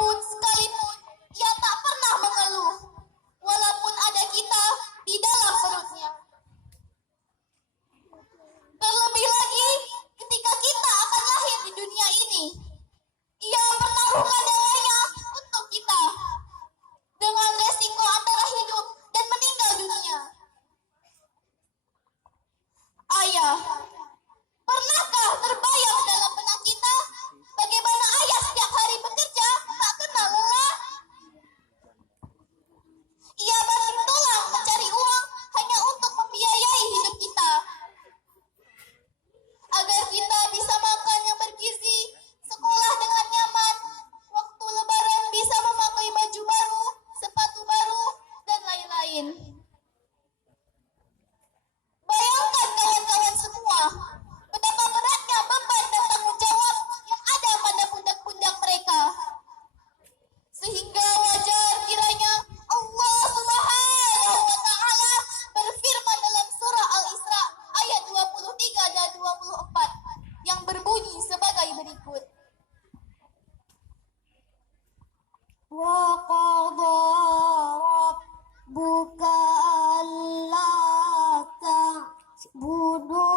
pun sekalipun ia tak pernah mengeluh, walaupun ada kita di dalam perutnya. Terlebih lagi ketika kita akan lahir di dunia ini, ia mempertaruhkan nyawanya untuk kita dengan resiko antara hidup dan meninggal dunia. Ayah, pernahkah terbayang dalam benak kita bagaimana ayah setiap hari bekerja tak kenal lelah? Ia banting tulang mencari uang hanya untuk membiayai hidup kita, agar kita bisa makan yang bergizi, sekolah dengan nyaman, waktu lebaran bisa memakai baju baru, sepatu baru, dan lain-lain. Bayangkan kawan-kawan semua, betapa beratnya beban dan tanggung jawab yang ada pada pundak-pundak mereka. Sehingga wajar kiranya Allah Subhanahu wa Ta'ala berfirman dalam surah Al-Isra ayat 23 dan 24 yang berbunyi sebagai berikut. Wa qadha rabbuka alla ta'budu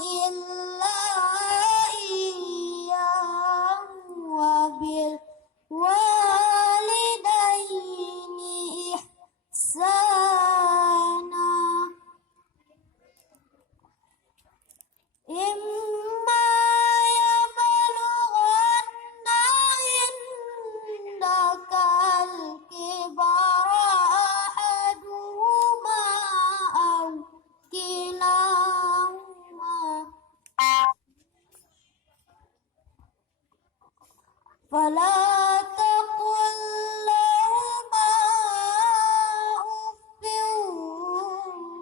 illa iyyahu wa bil walidaini ihsana. Imma yablughanna indakal kibara ahaduhuma aw kilahuma fala taqul lahuma uffin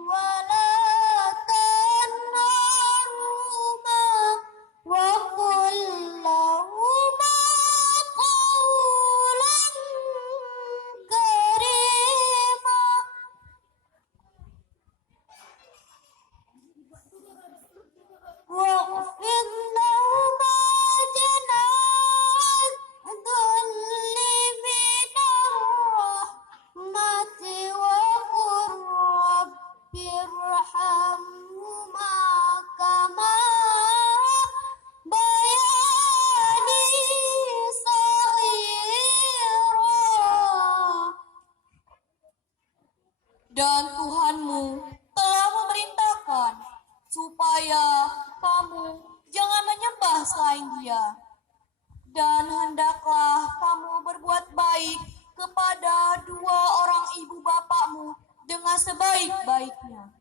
wa la tanharhuma wa qul lahuma qawlan karima. واخفض لهما جناح الذل من الرحمة وقل رب ارحمهما كما ربياني صغيرا. Dan Tuhanmu telah memerintahkan supaya kamu jangan menyembah selain Dia, dan hendaklah kamu berbuat baik kepada dua orang ibu bapakmu dengan sebaik-baiknya.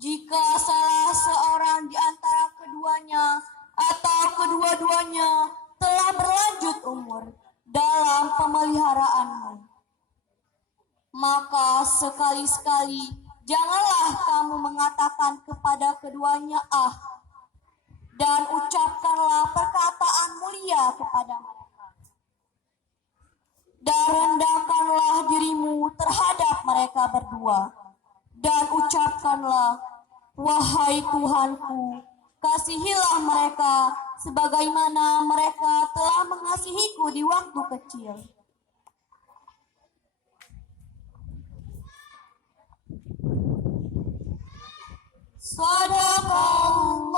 Jika salah seorang di antara keduanya atau kedua-duanya telah berlanjut umur dalam pemeliharaanmu, maka sekali-sekali janganlah kamu mengatakan kepada keduanya "ah", dan ucapkanlah perkataan mulia kepada mereka. Dan rendahkanlah dirimu terhadap mereka berdua, dan ucapkanlah, "Wahai Tuhanku, kasihilah mereka sebagaimana mereka telah mengasihiku di waktu kecil." Sadaqallah.